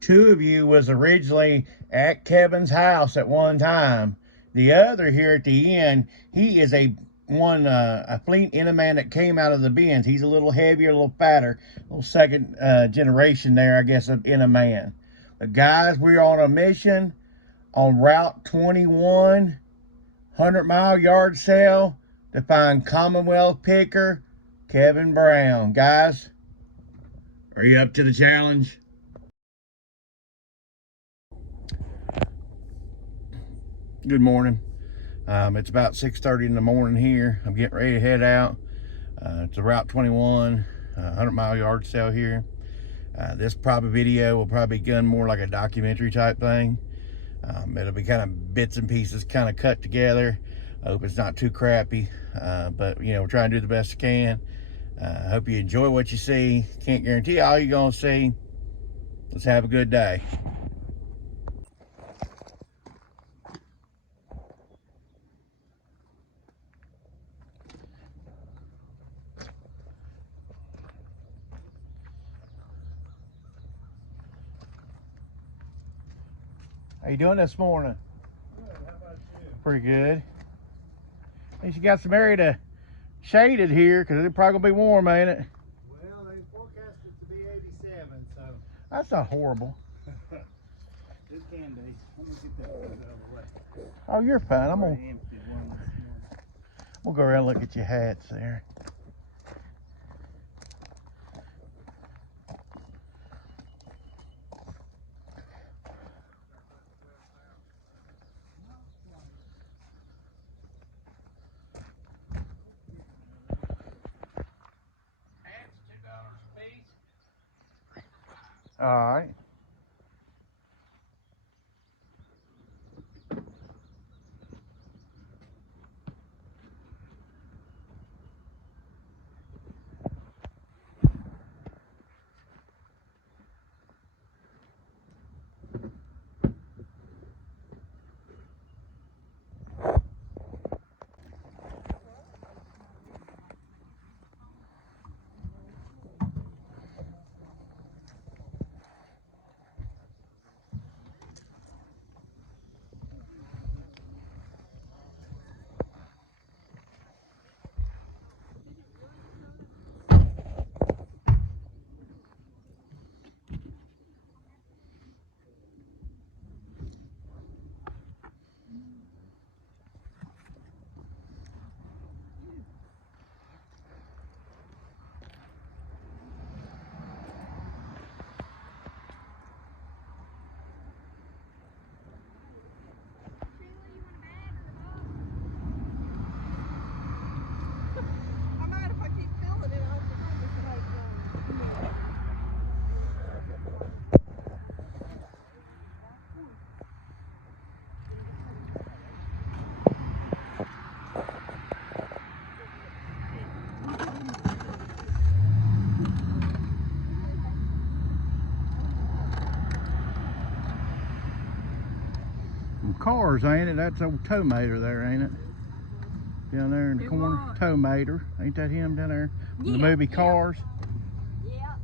Two of you was originally at Kevin's house at one time. The other here at the end, he is a fleet Inaman that came out of the bins. He's a little heavier, a little fatter, a little second generation there, I guess, of Inaman. But guys, we're on a mission on Route 21, 100-mile yard sale to find Commonwealth picker Kevin Brown. Guys, are you up to the challenge? Good morning. It's about 6:30 in the morning here. I'm getting ready to head out. It's a Route 21, 100-mile yard sale here. This video will probably be done more like a documentary type thing. It'll be kind of bits and pieces kind of cut together. I hope it's not too crappy, but you know, we're trying to do the best we can. I hope you enjoy what you see. Can't guarantee all you're gonna see. Let's have a good day. How you doing this morning? Good. How about you? Pretty good. At least you got some area to shade it here, because it's probably gonna be warm, ain't it? Well, they forecast it to be 87, so That's not horrible. it can be. Let me get that out of the way. Oh, you're fine. I'm gonna Empty one this morning. we'll go around and look at your hats there. All right. Cars, ain't it? That's old Tow Mater there, ain't it? Down there in the corner. Tow Mater. Ain't that him down there? Yeah, the movie Cars. Yeah.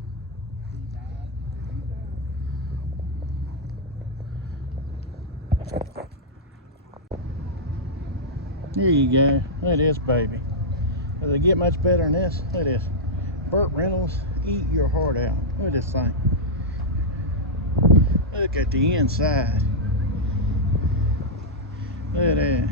Here you go. Look at this baby. Does it get much better than this? Look at this. Burt Reynolds, eat your heart out. Look at this thing. Look at the inside. Look at that.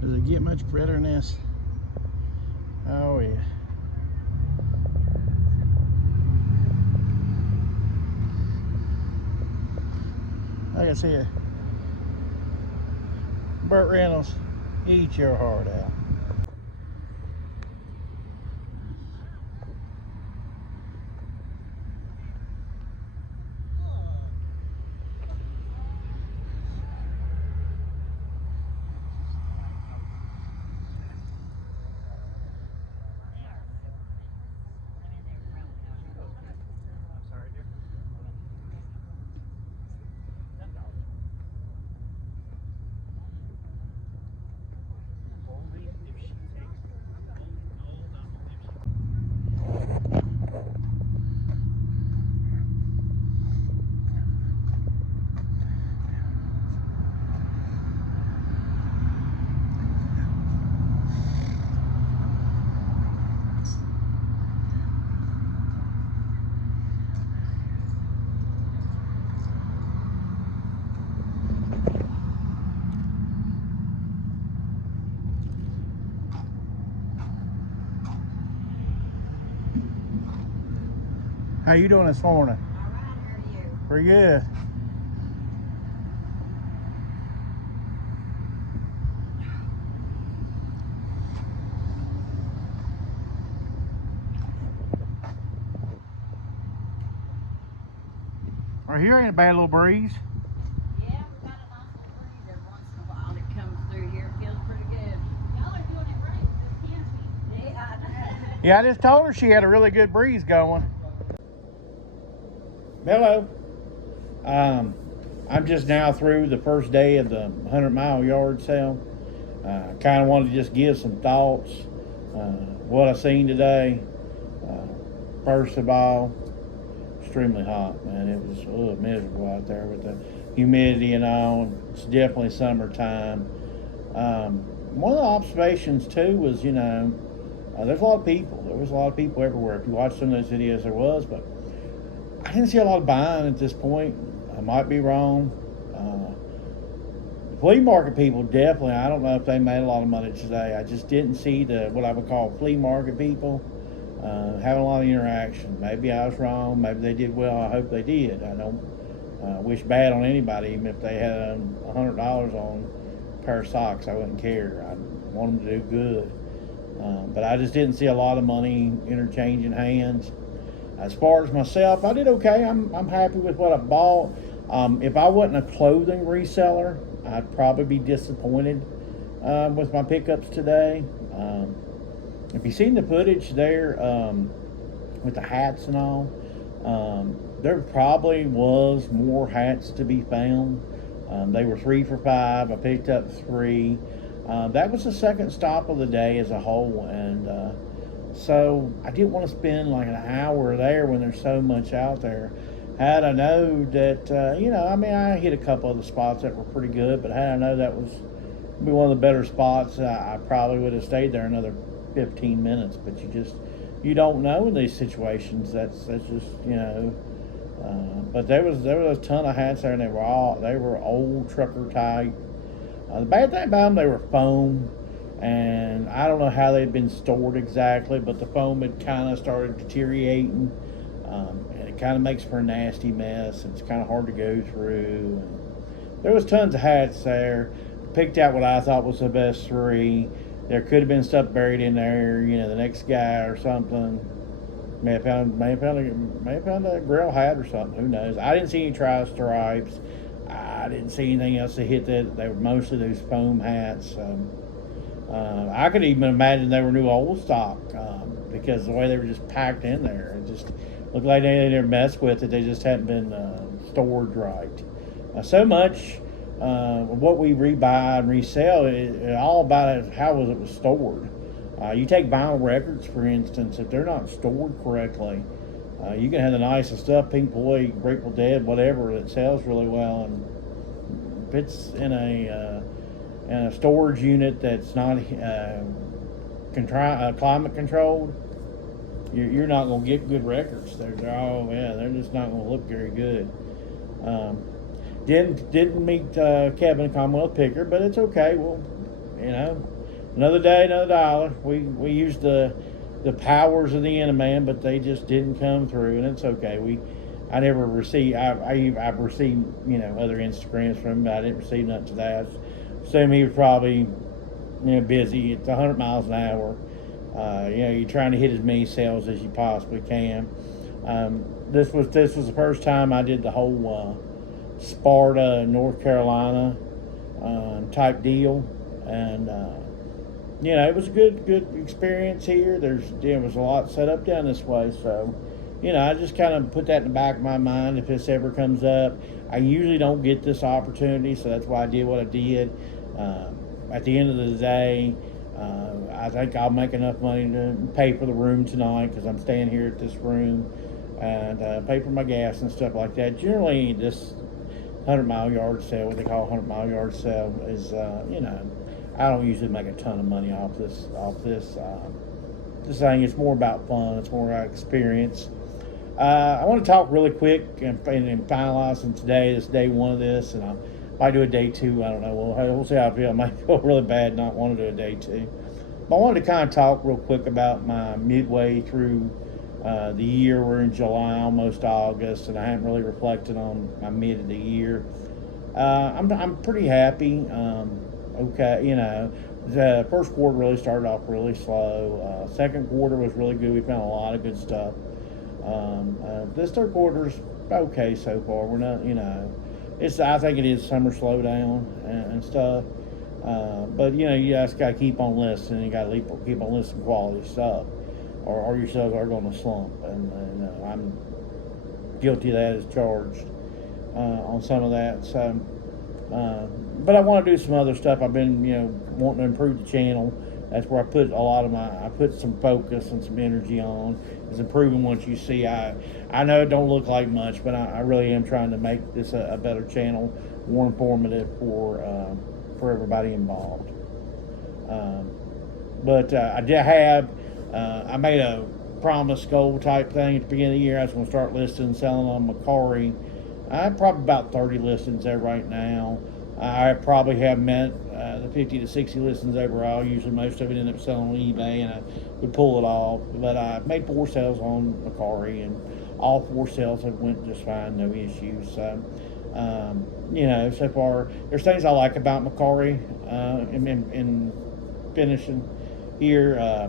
Does it get much better than this? Oh yeah. Like I said, Burt Reynolds, eat your heart out. How you doing this morning? All right, how are you? Pretty good. Right here ain't a bad little breeze. Yeah, we got a nice little breeze every once in a while that comes through here. It feels pretty good. Y'all are doing it right with this canopy. Yeah, I know. Yeah, I just told her she had a really good breeze going. Hello. I'm just now through the first day of the 100-mile yard sale. Kind of wanted to just give some thoughts. What I seen today. First of all, extremely hot, man. It was miserable out there with the humidity and all. It's definitely summertime. One of the observations too was, there's a lot of people. There was a lot of people everywhere. If you watch some of those videos, there was, but I didn't see a lot of buying at this point. I might be wrong. Flea market people definitely, I don't know if they made a lot of money today. I just didn't see what I would call flea market people having a lot of interaction. Maybe I was wrong. Maybe they did well. I hope they did. I don't wish bad on anybody. Even if they had $100 on a pair of socks, I wouldn't care. I want them to do good. But I just didn't see a lot of money interchanging hands. As far as myself, I did okay. I'm happy with what I bought. If I wasn't a clothing reseller, I'd probably be disappointed with my pickups today. If you've seen the footage there with the hats and all, there probably was more hats to be found. They were 3 for $5. I picked up 3. That was the second stop of the day as a whole, and so I didn't want to spend like an hour there when there's so much out there. Had I known that, I hit a couple of the spots that were pretty good, but had I known that was be one of the better spots, I probably would have stayed there another 15 minutes. But you don't know in these situations. That's just, but there was a ton of hats there, and they were old trucker type. The bad thing about them, they were foam, and I don't know how they'd been stored exactly, but the foam had kind of started deteriorating. And it kind of makes for a nasty mess. It's kind of hard to go through. There was tons of hats there. Picked out what I thought was the best 3. There could have been stuff buried in there. The next guy or something may have found a grill hat or something. Who knows? I didn't see any tri-stripes. I didn't see anything else that hit that. They were mostly those foam hats. I could even imagine they were new old stock because the way they were just packed in there. It just looked like they didn't mess with it. They just hadn't been stored right. So much of what we rebuy and resell is all about how it was stored. You take vinyl records, for instance, if they're not stored correctly, you can have the nicest stuff, Pink Floyd, Grateful Dead, whatever, that sells really well, and if it's in a storage unit that's not climate controlled, you're not going to get good records. They're just not going to look very good. Didn't meet Kevin, Commonwealth picker, but it's okay. Well, another day, another dollar. We used the powers of the Inaman, but they just didn't come through, and it's okay. I've received other Instagrams from him, but I didn't receive nothing today. I assume he was probably busy. It's 100 miles an hour. You're trying to hit as many sales as you possibly can. This was the first time I did the whole Sparta, North Carolina type deal, and it was a good experience here. There was a lot set up down this way, so I just kind of put that in the back of my mind. If this ever comes up, I usually don't get this opportunity, so that's why I did what I did. At the end of the day, I think I'll make enough money to pay for the room tonight because I'm staying here at this room, and pay for my gas and stuff like that. Generally, this 100-mile yard sale, what they call 100-mile yard sale, is I don't usually make a ton of money off this thing. It's more about fun. It's more about experience. I want to talk really quick and finalizing today. This day 1 of this, and I do a day 2. I don't know. We'll see how I feel. I might feel really bad not wanting to do a day 2. But I wanted to kind of talk real quick about my midway through the year. We're in July, almost August, and I haven't really reflected on my mid of the year. I'm pretty happy. Okay, you know, the first quarter really started off really slow. Second quarter was really good. We found a lot of good stuff. This third quarter's okay so far. We're not, you know, it's I think it is summer slowdown and stuff. But you know, you just gotta keep on listening. You gotta keep on listening to quality stuff, or your sales are going to slump. And I'm guilty of that as charged on some of that. So, but I want to do some other stuff. I've been, you know, wanting to improve the channel. That's where I put a lot of I put some focus and some energy on, is improving what you see. I know it don't look like much, but I really am trying to make this a better channel, more informative for everybody involved. But I did have, I made a promise goal type thing at the beginning of the year. I was going to start listing and selling on Macquarie. I have probably about 30 listings there right now. I probably have met the 50 to 60 listings overall. Usually most of it ended up selling on eBay, and I would pull it off. But I made 4 sales on Macquarie, and all 4 sales have went just fine, no issues. So, you know, so far, there's things I like about Macquarie in finishing here.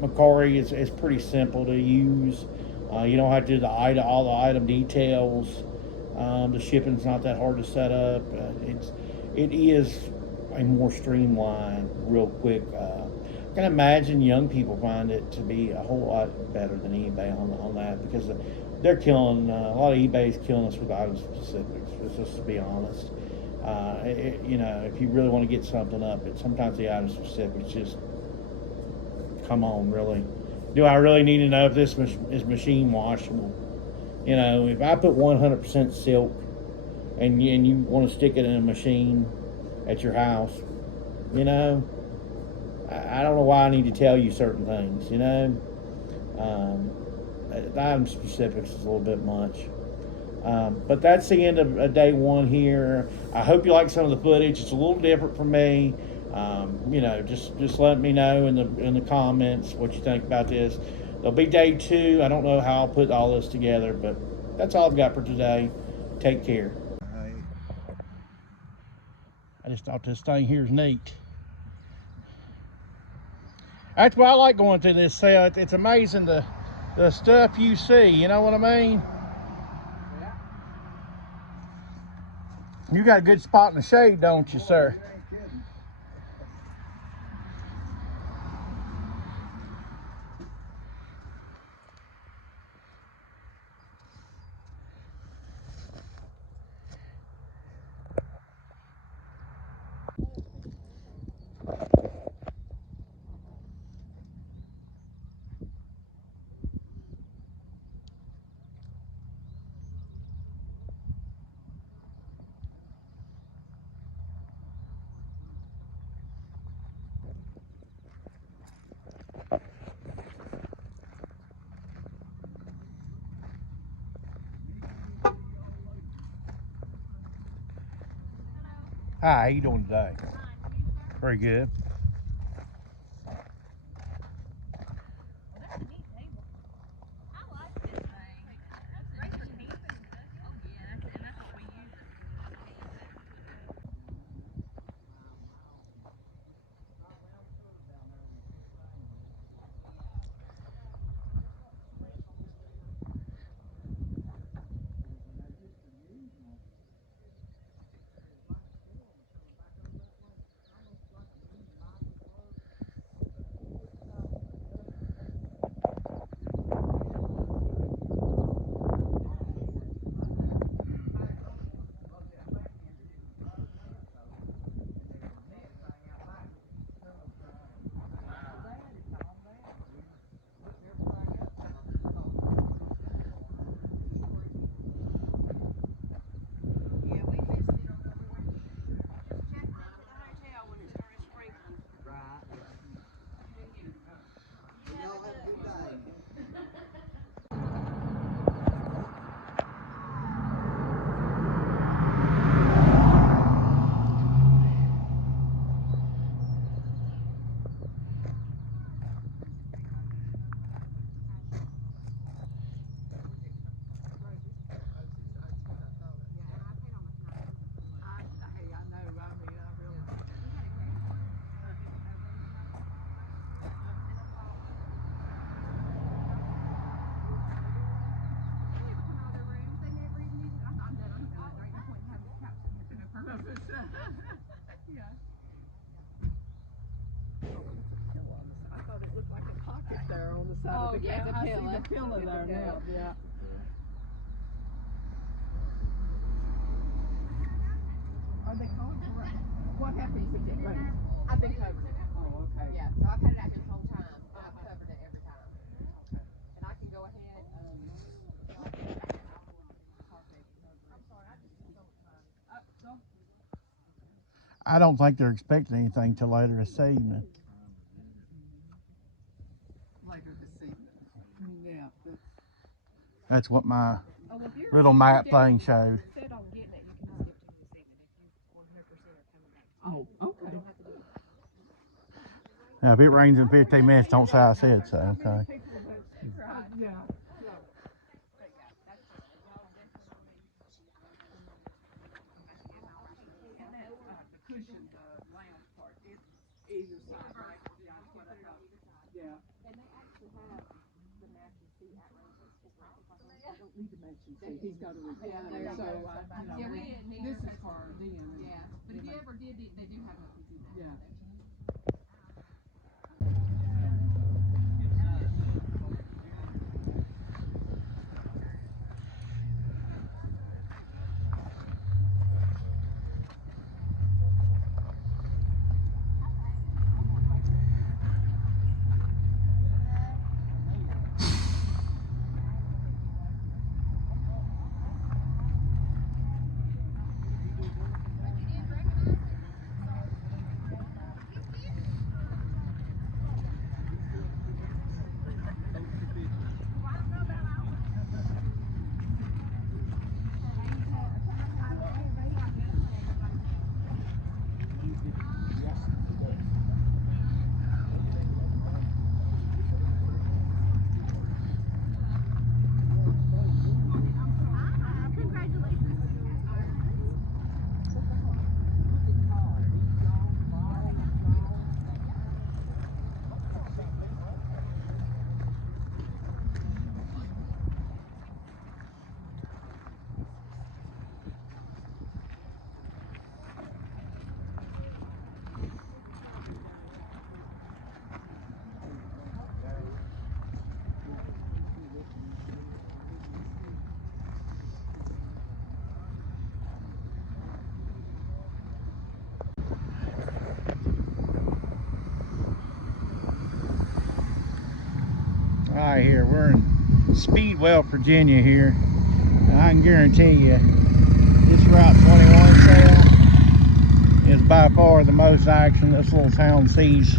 Macquarie is pretty simple to use. You don't have to do all the item details. The shipping's not that hard to set up. It is a more streamlined, real quick. I can imagine young people find it to be a whole lot better than eBay on that, because they're killing a lot of eBay's killing us with item specifics. Just to be honest, you know, if you really want to get something up, sometimes the item specifics just come on. Really, do I really need to know if this is machine washable? You know, if I put 100% silk and you want to stick it in a machine at your house, you know, I don't know why I need to tell you certain things, you know. The item specifics is a little bit much. But that's the end of day 1 here. I hope you like some of the footage. It's a little different for me. You know, just let me know in the comments what you think about this. There'll be day 2. I don't know how I'll put all this together, but that's all I've got for today. Take care. All right. I just thought this thing here is neat. That's why I like going to this sale. It's amazing the stuff you see. You know what I mean? Yeah. You got a good spot in the shade, don't you, sir? You ain't kidding. Hi, how you doing today? Very good. I thought it looked like a pocket there on the side of the yeah, couch. it's a I see pillow. the pillow It's a there now. pillow. Yeah. Are they calling for rain? What happens if it rains? I've been covering it. Oh, okay. Yeah, so I've had it out here this whole time. I've covered it every time. And I can go ahead. I don't think they're expecting anything till later this evening. Later this evening. Yeah. That's what my Oh, well, if you're little map thing showed. set on getting it, you can just give it to me this evening if you 100% are coming back. Oh, okay. You don't have to do it. Now, if it rains in 15 minutes, don't say I said so, okay? Yeah. The cushioned lounge part, it's either side, right? Yeah, that's what I thought. Yeah. And they actually have the matching seat outrageous. I don't need to mention, so he's got a recliner, there you so, go. Yeah, we didn't need this her is for Dan. Yeah, but if you ever did it, they do have a PC back Yeah. there. All right, here we're in Speedwell, Virginia. Here, and I can guarantee you, this Route 21 sale is by far the most action this little town sees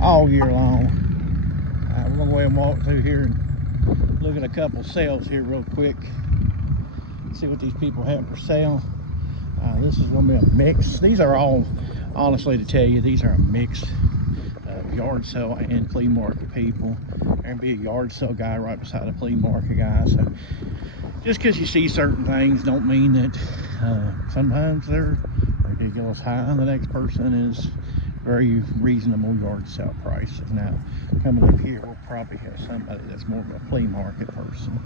all year long. We're gonna go ahead and walk through here and look at a couple sales here real quick. See what these people have for sale. This is gonna be a mix. These are all, honestly, to tell you, these are a mix. Yard sale and flea market people. There'll be a yard sale guy right beside a flea market guy. So just because you see certain things don't mean that sometimes they're ridiculous high and the next person is very reasonable yard sale prices. Now coming up here we'll probably have somebody that's more of a flea market person.